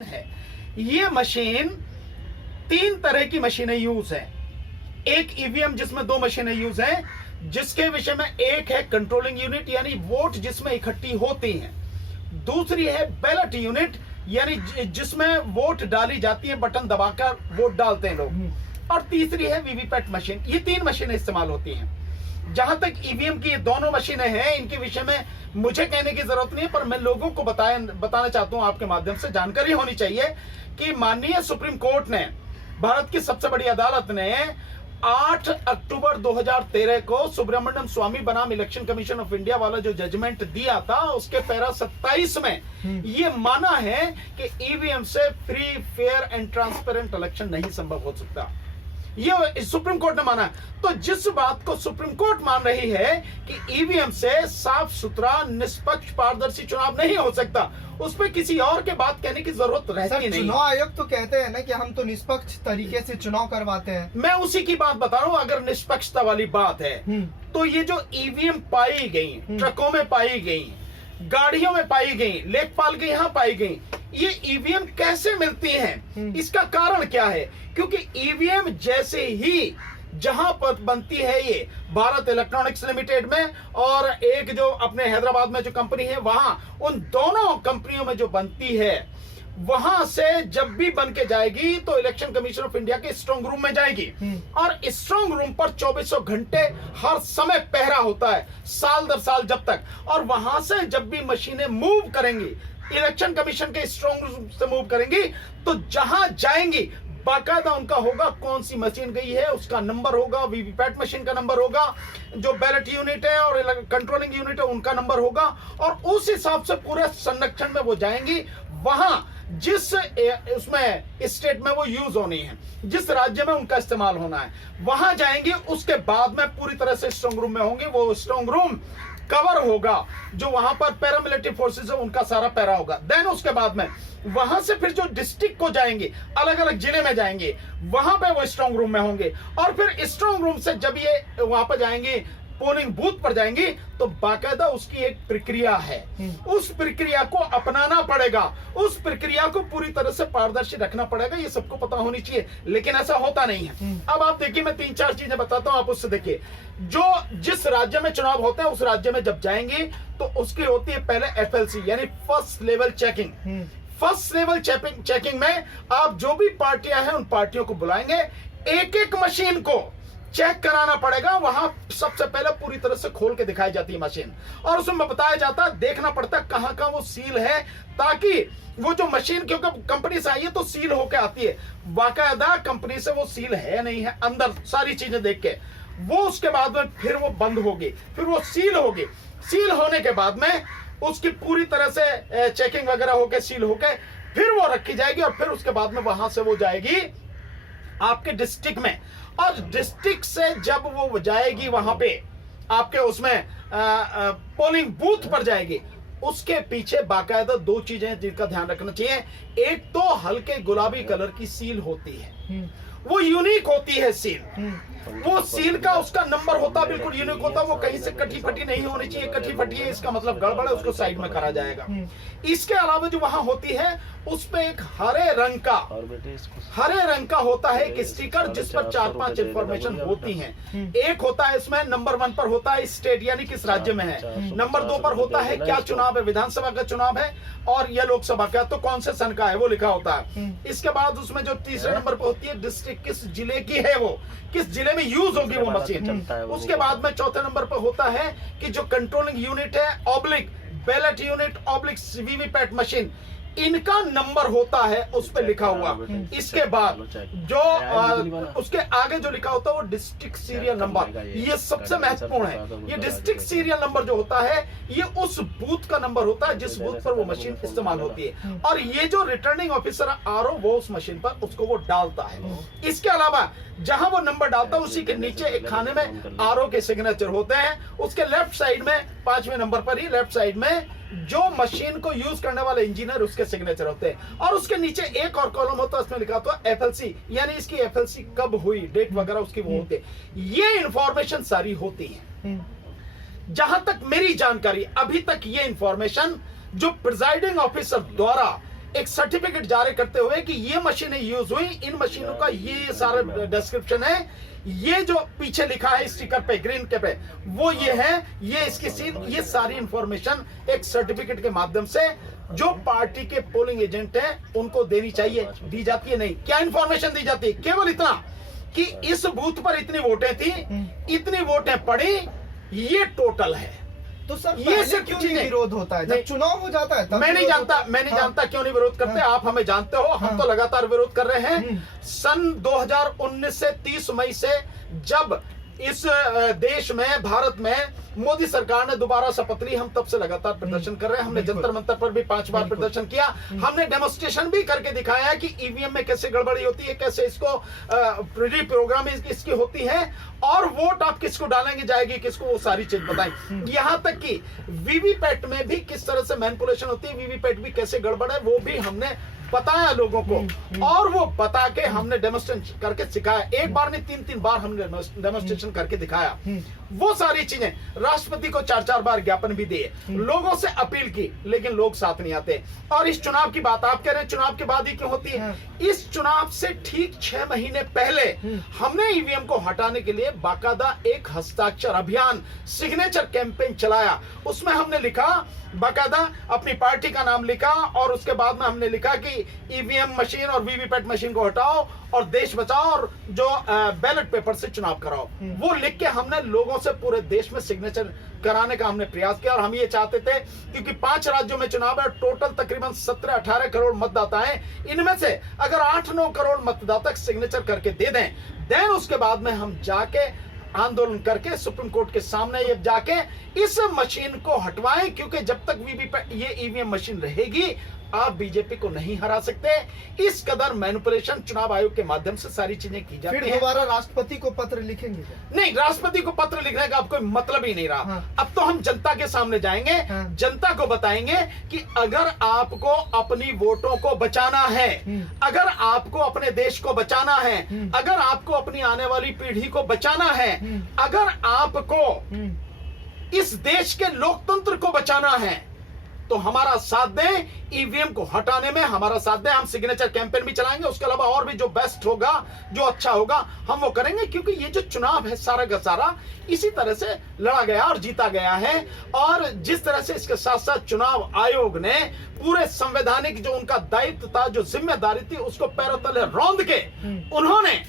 है। ये मशीन तीन तरह की मशीनें यूज है। एक ईवीएम जिसमें दो मशीनें यूज हैं, जिसके विषय में एक है कंट्रोलिंग यूनिट यानी वोट जिसमें इकट्ठी होती हैं। दूसरी है बैलेट यूनिट यानी जिसमें वोट डाली जाती है, बटन दबाकर वोट डालते हैं लोग। और तीसरी है वीवीपैट मशीन। ये तीन मशीनें इस्तेमाल होती हैं। जहां तक ईवीएम की ये दोनों मशीनें हैं, इनके विषय में मुझे कहने की जरूरत नहीं है, पर मैं लोगों को बताना चाहता हूं, आपके माध्यम से जानकारी होनी चाहिए कि माननीय सुप्रीम कोर्ट ने, भारत की सबसे बड़ी अदालत ने 8 अक्टूबर 2013 को सुब्रमण्यम स्वामी बनाम इलेक्शन कमीशन ऑफ इंडिया वाला जो जजमेंट दिया था, उसके पैरा 27 में ये माना है कि ईवीएम से free, fair and transparent election नहीं संभव हो सकता। ये सुप्रीम कोर्ट ने माना है। तो जिस बात को सुप्रीम कोर्ट मान रही है कि ईवीएम से साफ सुथरा, निष्पक्ष, पारदर्शी चुनाव नहीं हो सकता, उस पर किसी और के बात कहने की जरूरत रहती नहीं। चुनाव आयोग तो कहते हैं ना कि हम तो निष्पक्ष तरीके से चुनाव करवाते हैं। मैं उसी की बात बता रहा हूं। अगर निष्पक्षता वाली बात है तो ये जो ईवीएम पाई गई, ट्रकों में पाई गई, गाड़ियों में पाई गई, लेखपाल के यहां पाई गई, ये ईवीएम कैसे मिलती हैं? इसका कारण क्या है? क्योंकि ईवीएम जैसे ही जहां पर बनती है ये भारत इलेक्ट्रॉनिक्स लिमिटेड में, और एक जो अपने हैदराबाद में जो कंपनी है वहां, उन दोनों कंपनियों में जो बनती है, वहां से जब भी बन के जाएगी तो इलेक्शन कमीशन ऑफ इंडिया के स्ट्रांग रूम में जाएगी। और स्ट्रांग रूम पर 24 घंटे हर समय पहरा होता है, साल दर साल जब तक। और वहां से जब भी मशीनें मूव करेंगी, इलेक्शन कमीशन के स्ट्रांग रूम से मूव करेंगी, तो जहां जाएंगी बाकायदा उनका होगा कौन सी मशीन गई है, उसका नंबर होगा, वीवीपैट मशीन का नंबर होगा, जो बैलेट यूनिट है और कंट्रोलिंग यूनिट है उनका नंबर होगा, और उस हिसाब से पूरे संरक्षण में वो जाएंगी। वहां जिस उसमें स्टेट में वो यूज होनी है, जिस राज्य में उनका इस्तेमाल होना है, वहां जाएंगे। उसके बाद में पूरी तरह से स्ट्रांग रूम में होंगे। वो स्ट्रांग रूम कवर होगा, जो वहां पर पैरामिलिट्री फोर्सेस है उनका सारा पैरा होगा। देन उसके बाद में वहां से फिर जो डिस्ट्रिक्ट को जाएंगे, अलग अलग जिले में जाएंगे, वहां पे वो स्ट्रांग रूम में होंगे। और फिर स्ट्रांग रूम से जब ये वहां पर जाएंगे, पोलिंग बूथ पर जाएंगे, तो बाकायदा उसकी एक प्रक्रिया है। उस प्रक्रिया को अपनाना पड़ेगा, उस प्रक्रिया को पूरी तरह से पारदर्शी रखना पड़ेगा। ये सबको पता होनी चाहिए, लेकिन ऐसा होता नहीं है। अब आप देखिए, मैं 3-4 चीजें बताता हूं, आप उससे देखिए। जो जिस राज्य में चुनाव होते हैं, उस राज्य में जब जाएंगे तो उसकी होती है पहले FLC यानी first level checking. First level checking में आप जो भी पार्टियां हैं उन पार्टियों को बुलाएंगे, एक एक मशीन को चेक कराना पड़ेगा। वहां सबसे पहले पूरी तरह से खोल के दिखाई जाती है मशीन, और उसमें बताया जाता, देखना पड़ता कहां कहां वो सील है, ताकि वो जो मशीन, क्योंकि कंपनी से आई है तो सील होके आती है, बाकायदा कंपनी से वो सील है नहीं है, अंदर सारी चीजें देख के वो, उसके बाद में फिर वो बंद होगी, फिर वो सील होगी। सील होने के बाद में उसकी पूरी तरह से चेकिंग वगैरह होके सील होके फिर वो रखी जाएगी, और फिर उसके बाद में वहां से वो जाएगी आपके डिस्ट्रिक्ट में। और डिस्ट्रिक्ट से जब वो जाएगी वहां पे आपके उसमें पोलिंग बूथ पर जाएगी, उसके पीछे बाकायदा 2 चीजें जिनका ध्यान रखना चाहिए। एक तो हल्के गुलाबी कलर की सील होती है, वो यूनिक होती है सील। वो सील का उसका नंबर होता बिल्कुल यूनिक होता, वो कहीं से कटी फटी नहीं होनी चाहिए। कटी फटी है इसका मतलब गड़बड़ है, उसको साइड में करा जाएगा। इसके अलावा जो वहां होती है उस पे एक हरे रंग का होता है एक स्टिकर, जिस पर 4-5 इंफॉर्मेशन होती हैं। एक होता है इसमें नंबर 1 पर होता है स्टेट यानी किस राज्य में है, नंबर 2 पर होता है क्या चुनाव है, विधानसभा का चुनाव है और यह लोकसभा का, तो कौन से सन का है वो लिखा होता है। इसके बाद उसमें जो तीसरे नंबर पर होती है डिस्ट्रिक्ट, किस जिले की है वो, किस जिले में यूज होगी वो मशीन। उसके बाद में चौथे नंबर पर होता है कि जो कंट्रोलिंग यूनिट है, oblique ballot unit, oblique VVPAT machine, इनका नंबर होता है उस पर लिखा हुआ। इसके बाद जो उसके आगे जो लिखा होता है वो डिस्ट्रिक्ट सीरियल नंबर, ये सबसे महत्वपूर्ण है। ये डिस्ट्रिक्ट सीरियल नंबर जो होता है, ये उस बूथ का नंबर होता है जिस बूथ पर वो मशीन इस्तेमाल होती है, और ये जो रिटर्निंग ऑफिसर RO वो उस मशीन पर उसको वो डालता है। इसके अलावा जहां वो नंबर डालता है उसी के नीचे एक खाने में RO के सिग्नेचर होते हैं। उसके लेफ्ट साइड में 5वें नंबर पर ही लेफ्ट साइड में जो मशीन को यूज करने वाले इंजीनियर उसके सिग्नेचर होते हैं, और उसके नीचे एक और कॉलम होता है, उसमें लिखा होता है FLC यानी इसकी FLC कब हुई, डेट वगैरह उसकी वो होते हैं। ये इंफॉर्मेशन सारी होती है। जहां तक मेरी जानकारी, अभी तक ये इंफॉर्मेशन जो प्रिजाइडिंग ऑफिसर द्वारा एक सर्टिफिकेट जारी करते हुए कि ये मशीनें यूज हुई, इन मशीनों का ये सारा डिस्क्रिप्शन है, ये जो पीछे लिखा है स्टिकर पे ग्रीन के पे वो ये है, ये इसकी सील, ये सारी इंफॉर्मेशन एक सर्टिफिकेट के माध्यम से जो पार्टी के पोलिंग एजेंट हैं उनको देनी चाहिए। दी जाती है नहीं? क्या इंफॉर्मेशन दी जाती है? केवल इतना कि इस बूथ पर इतनी वोटें थी, इतनी वोटें पड़ी, ये टोटल है। तो सर ये पहले सिर्फ क्यों चीजें- नहीं विरोध होता है? जब नहीं। चुनाव हो जाता है तब मैं नहीं विरोध जानता, होता है। मैं नहीं हाँ। जानता क्यों नहीं विरोध करते। आप हमें जानते हो, हम तो लगातार विरोध कर रहे हैं। सन 2019 से 30 मई से जब इस देश में, भारत में मोदी सरकार ने दोबारा शपथ ली, हम तब से लगातार प्रदर्शन कर रहे हैं। हमने बिल्कुल। जंतर मंतर पर भी 5 बार बिल्कुल। प्रदर्शन किया। हमने डेमोन्स्ट्रेशन भी करके दिखाया है कि ईवीएम में कैसे गड़बड़ी होती है, कैसे इसको प्रोग्रामिंग इसकी होती है, और वोट आप किसको डालेंगे जाएगी किसको, वो सारी चीज बताएं। यहां तक कि वीवीपैट में भी किस तरह से मैनिपुलेशन होती है, वीवीपैट भी कैसे गड़बड़ है, वो भी हमने बताया लोगों को, और वो बता के हमने डेमोन्स्ट्रेशन करके सिखाया। एक बार नहीं, 3-3 बार हमने डेमोन्स्ट्रेशन करके दिखाया। वो सारी चीजें राष्ट्रपति को 4-4 बार ज्ञापन भी दिए, लोगों से अपील की, लेकिन लोग साथ नहीं आते। और इस चुनाव की बात आप कह रहे हैं चुनाव के बाद ही क्यों होती है? इस चुनाव से ठीक 6 महीने पहले हमने ईवीएम को हटाने के लिए बाकायदा एक हस्ताक्षर अभियान, सिग्नेचर कैंपेन चलाया। उसमें हमने लिखा, बाकायदा अपनी पार्टी का नाम लिखा, और उसके बाद में हमने लिखा कि ईवीएम मशीन और वीवीपैट मशीन को हटाओ और देश बचाओ, और जो बैलेट पेपर से चुनाव कराओ। वो लिख के हमने लोगों से पूरे देश में सिग्नेचर कराने का हमने प्रयास किया। और हम ये चाहते थे, क्योंकि 5 राज्यों में चुनाव है, टोटल तकरीबन 17-18 करोड़ मतदाता हैं, इनमें से अगर 8-9 करोड़ मतदाता सिग्नेचर करके दे दें, देन उसके बाद में हम जाके आंदोलन करके सुप्रीम कोर्ट के सामने ये जाके इस मशीन को हटवाएं, क्योंकि जब तक वीवीपैट ये ईवीएम मशीन रहेगी आप बीजेपी को नहीं हरा सकते। इस कदर मैनिपुलेशन चुनाव आयोग के माध्यम से सारी चीजें की जाती फिर हैं। दोबारा राष्ट्रपति को पत्र लिखेंगे क्या? नहीं, राष्ट्रपति को पत्र लिखने का अब कोई मतलब ही नहीं रहा। हाँ। अब तो हम जनता के सामने जाएंगे, हाँ। जनता को बताएंगे कि अगर आपको अपनी वोटों को बचाना है, अगर आपको अपने देश को बचाना है, अगर आपको अपनी आने वाली पीढ़ी को बचाना है, अगर आपको इस देश के लोकतंत्र को बचाना है, तो हमारा साथ दें, ईवीएम को हटाने में हमारा साथ दें। हम सिग्नेचर कैंपेन भी चलाएंगे, उसके अलावा और भी जो बेस्ट होगा, जो अच्छा होगा, हम वो करेंगे। क्योंकि ये जो चुनाव है सारा का सारा इसी तरह से लड़ा गया और जीता गया है। और जिस तरह से इसके साथ साथ चुनाव आयोग ने पूरे संवैधानिक जो उनका दायित्व था, जो जिम्मेदारी थी, उसको पैरों तले रौंद के उन्होंने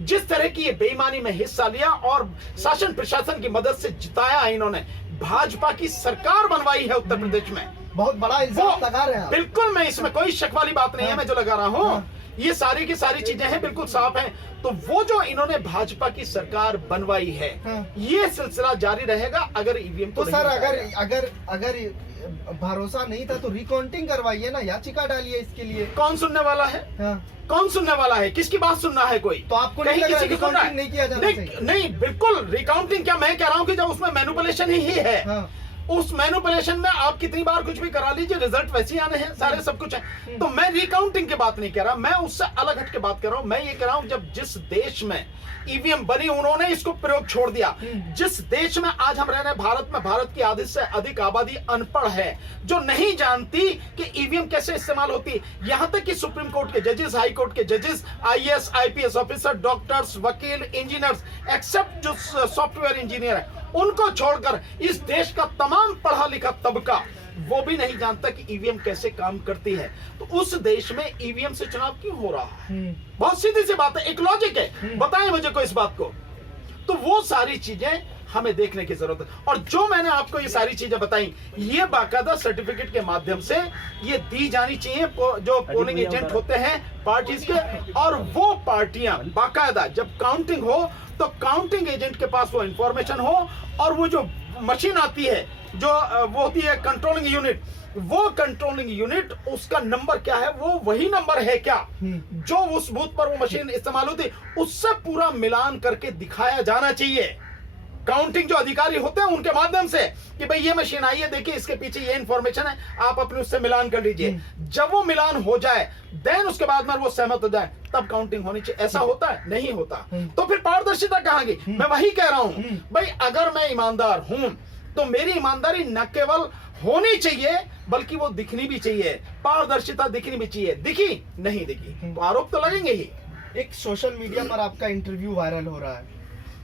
जिस तरह की ये बेईमानी में हिस्सा लिया और शासन प्रशासन की मदद से जिताया, इन्होंने भाजपा की सरकार बनवाई है उत्तर प्रदेश में। बहुत बड़ा इल्जाम लगा रहे हैं आप। बिल्कुल, मैं इसमें कोई शक वाली बात नहीं है, मैं जो लगा रहा हूं ये सारी की सारी चीजें हैं, बिल्कुल साफ हैं। तो वो जो इन्होंने भाजपा की सरकार बनवाई है, ये सिलसिला जारी रहेगा अगर ईवीएम तो सर अगर भरोसा नहीं था तो रिकाउंटिंग करवाइए ना, याचिका डालिए इसके लिए। कौन सुनने वाला है? कौन सुनने वाला है? किसकी बात सुनना है कोई? तो आपको नहीं लग रहा रिकाउंटिंग नहीं किया जाना चाहिए? नहीं, बिल्कुल रिकाउंटिंग क्या, मैं कह रहा हूं कि जब उसमें मैनिपुलेशन ही है, उस मैनिपुलेशन में आप कितनी बार कुछ भी करा लीजिए, रिजल्ट वैसे ही आने हैं, सारे सब कुछ है। तो मैं रिकाउंटिंग की बात नहीं कह रहा, मैं उससे अलग हट के बात कर रहा हूं। मैं ये कह रहा हूं जब जिस देश में ईवीएम बनी उन्होंने इसको प्रयोग छोड़ दिया। जिस देश में आज हम रह रहे हैं, भारत में, भारत की आधी से अधिक आबादी अनपढ़ है, जो नहीं जानती कि ईवीएम कैसे इस्तेमाल होती है। यहां तक कि सुप्रीम कोर्ट के जजेस, हाई कोर्ट के जजेस, आईएएस आईपीएस ऑफिसर, डॉक्टर्स, वकील, इंजीनियर्स, एक्सेप्ट जो सॉफ्टवेयर इंजीनियर है, उनको छोड़कर इस देश का तमाम पढ़ा लिखा तबका वो भी नहीं जानता कि ईवीएम कैसे काम करती है। तो उस देश में ईवीएम से चुनाव क्यों हो रहा है? बहुत सीधी सी बात है, एक लॉजिक है, बताएं मुझे को इस बात को। तो वो सारी चीजें हमें देखने की जरूरत है। और जो मैंने आपको ये सारी चीजें बताई, ये बाकायदा सर्टिफिकेट के माध्यम से ये दी जानी चाहिए जो पोलिंग एजेंट होते हैं पार्टीज के। और वो पार्टियां बाकायदा जब काउंटिंग हो तो काउंटिंग एजेंट के पास वो इंफॉर्मेशन हो, और वो जो मशीन आती है, जो वो होती है कंट्रोलिंग यूनिट, वो कंट्रोलिंग यूनिट उसका नंबर क्या है, वो वही नंबर है क्या जो उस बूथ पर वो मशीन इस्तेमाल होती, उससे पूरा मिलान करके दिखाया जाना चाहिए। काउंटिंग जो अधिकारी होते हैं उनके माध्यम से कि भाई ये मशीन आई है, देखिए इसके पीछे ये इंफॉर्मेशन है, आप अपने उससे मिलान कर लीजिए। जब वो मिलान हो जाए, देन उसके बाद में वो सहमत हो जाए, तब काउंटिंग होनी चाहिए। ऐसा होता है? नहीं होता। तो फिर पारदर्शिता कहां गई? मैं वही कह रहा हूं भाई, अगर मैं ईमानदार हूं, तो मेरी ईमानदारी न केवल होनी चाहिए बल्कि वो दिखनी भी चाहिए, पारदर्शिता दिखनी भी चाहिए। दिखी नहीं दिखी तो आरोप तो लगेंगे ही। एक सोशल मीडिया पर आपका इंटरव्यू वायरल हो रहा है,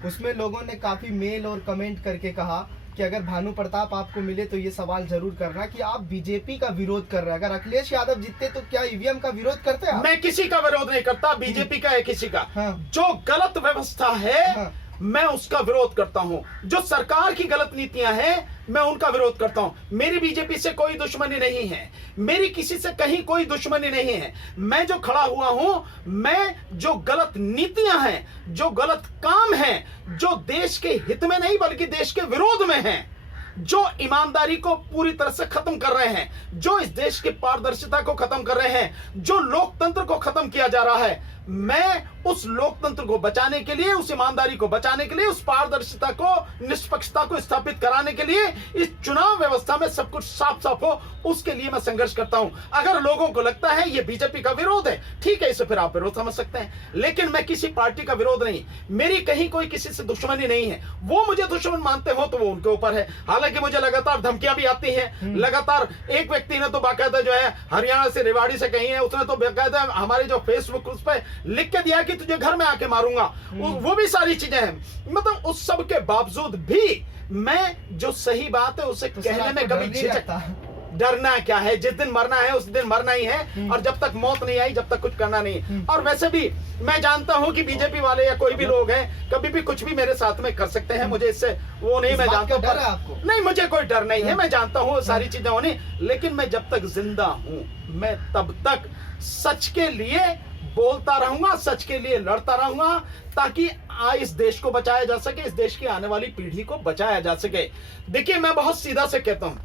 उसमें लोगों ने काफी मेल और कमेंट करके कहा कि अगर भानु प्रताप आपको मिले तो ये सवाल जरूर करना कि आप बीजेपी का विरोध कर रहे हैं, अगर अखिलेश यादव जीतते तो क्या ईवीएम का विरोध करते हैं? मैं किसी का विरोध नहीं करता, बीजेपी का है किसी का। हाँ। जो गलत व्यवस्था है हाँ। मैं उसका विरोध करता हूं, जो सरकार की गलत नीतियां हैं मैं उनका विरोध करता हूं। मेरी बीजेपी से कोई दुश्मनी नहीं है, मेरी किसी से कहीं कोई दुश्मनी नहीं है। मैं जो खड़ा हुआ हूं, मैं जो गलत नीतियां हैं, जो गलत काम हैं, जो देश के हित में नहीं बल्कि देश के विरोध में हैं, जो ईमानदारी को पूरी तरह से खत्म कर रहे हैं, जो इस देश की पारदर्शिता को खत्म कर रहे हैं, जो लोकतंत्र को खत्म किया जा रहा है, मैं उस लोकतंत्र को बचाने के लिए, उस ईमानदारी को बचाने के लिए, उस पारदर्शिता को, निष्पक्षता को स्थापित कराने के लिए, इस चुनाव व्यवस्था में सब कुछ साफ साफ हो, उसके लिए मैं संघर्ष करता हूं। अगर लोगों को लगता है ये बीजेपी का विरोध है, ठीक है, इसे फिर आप विरोध समझ सकते हैं, लेकिन मैं किसी पार्टी का विरोध नहीं, मेरी कहीं कोई किसी से दुश्मनी नहीं है। वो मुझे दुश्मन मानते हो तो वो उनके ऊपर है। हालांकि मुझे लगातार धमकियां भी आती हैं, लगातार। एक व्यक्ति ने तो बाकायदा जो है हरियाणा से, रेवाड़ी से कही है, उसने तो बाकायदा हमारे जो फेसबुक उस पर लिख के दिया कि तुझे घर में आके मारूंगा, वो भी सारी चीजें हैं। मतलब उस सब के बावजूद भी मैं जो सही बात है उसे कहने में कभी झिझकता। डरना क्या है, जिस दिन मरना है उस दिन मरना ही है, और जब तक मौत नहीं आई जब तक कुछ करना नहीं है। और वैसे भी मैं जानता हूं कि बीजेपी वाले या कोई भी लोग हैं कभी भी कुछ भी मेरे साथ में कर सकते हैं, मुझे इससे वो नहीं, मैं जानता डर है आपको? नहीं, मुझे कोई डर नहीं है, मैं जानता हूं सारी चीजें होनी, लेकिन मैं जब तक जिंदा हूं मैं तब तक सच के लिए बोलता रहूंगा, सच के लिए लड़ता रहूंगा, ताकि इस देश को बचाया जा सके, इस देश की आने वाली पीढ़ी को बचाया जा सके। देखिए, मैं बहुत सीधा से कहता हूं,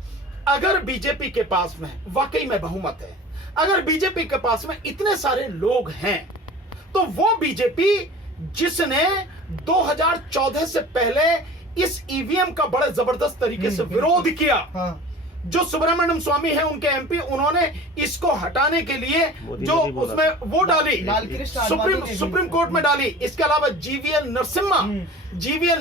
अगर बीजेपी के पास में वाकई में बहुमत है, अगर बीजेपी के पास में इतने सारे लोग हैं, तो वो बीजेपी जिसने 2014 से पहले इस ईवीएम का बड़े जबरदस्त तरीके से विरोध किया, हाँ। जो सुब्रमण्यम स्वामी है उनके एमपी, उन्होंने इसको हटाने के लिए जो उसमें वो डाली, सुप्रीम कोर्ट में डाली। इसके अलावा जीवीएल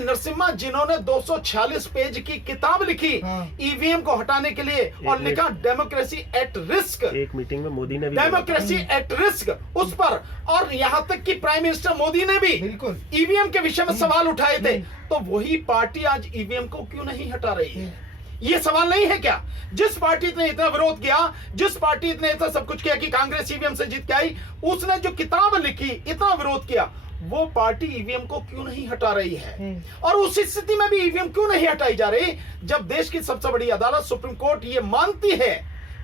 नरसिम्हा जिन्होंने 246 पेज की किताब लिखी ईवीएम को हटाने के लिए, और लिखा डेमोक्रेसी एट रिस्क। एक मीटिंग में मोदी ने भी डेमोक्रेसी एट रिस्क उस पर, और यहां तक कि प्राइम मिनिस्टर मोदी ने भी बिल्कुल ईवीएम के विषय में सवाल उठाए थे। तो वही पार्टी आज ईवीएम को क्यों नहीं हटा रही है? ये सवाल नहीं है क्या? जिस पार्टी ने इतना विरोध किया, जिस पार्टी ने इतना सब कुछ किया कि कांग्रेस ईवीएम से जीत के आई, उसने जो किताब लिखी, इतना विरोध किया, वो पार्टी ईवीएम को क्यों नहीं हटा रही है? और उस स्थिति में भी ईवीएम क्यों नहीं हटाई जा रही, जब देश की सबसे बड़ी अदालत सुप्रीम कोर्ट ये मानती है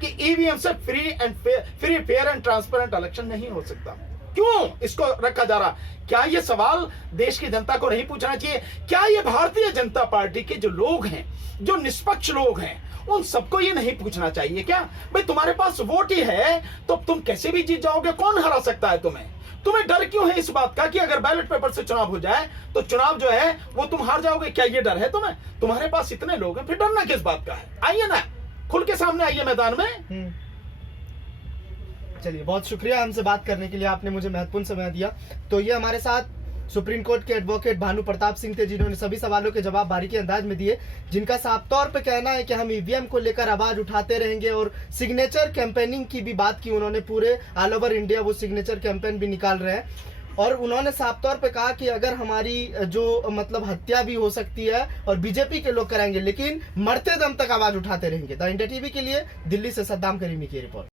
कि ईवीएम से free fair and transparent election नहीं हो सकता? क्यों इसको रखा जा रहा? क्या ये सवाल देश की जनता को नहीं पूछना चाहिए? क्या ये भारतीय जनता पार्टी के जो लोग हैं, जो निष्पक्ष लोग हैं, उन सबको ये नहीं पूछना चाहिए क्या? भाई, तुम्हारे पास वोट ही है तो तुम कैसे भी जीत जाओगे, कौन हरा सकता है तुम्हें? तुम्हें डर क्यों है इस बात का कि अगर बैलेट पेपर से चुनाव हो जाए तो चुनाव जो है वो तुम हार जाओगे? क्या ये डर है तुम्हें? तुम्हारे पास इतने लोग हैं, फिर डरना किस बात का है? आइए ना, खुल के सामने आइए मैदान में। चलिए, बहुत शुक्रिया हमसे बात करने के लिए, आपने मुझे महत्वपूर्ण समय दिया। तो ये हमारे साथ सुप्रीम कोर्ट के एडवोकेट भानु प्रताप सिंह थे, जिन्होंने सभी सवालों के जवाब बारीकी अंदाज में दिए, जिनका साफ तौर पे कहना है कि हम ईवीएम को लेकर आवाज उठाते रहेंगे। और सिग्नेचर कैंपेनिंग की भी बात की उन्होंने, पूरे ऑल ओवर इंडिया वो सिग्नेचर कैंपेन भी निकाल रहे हैं। और उन्होंने साफ तौर पे कहा कि अगर हमारी जो मतलब हत्या भी हो सकती है और बीजेपी के लोग कराएंगे, लेकिन मरते दम तक आवाज उठाते रहेंगे। द इंडिया टीवी के लिए दिल्ली से सद्दाम करीमी की रिपोर्ट।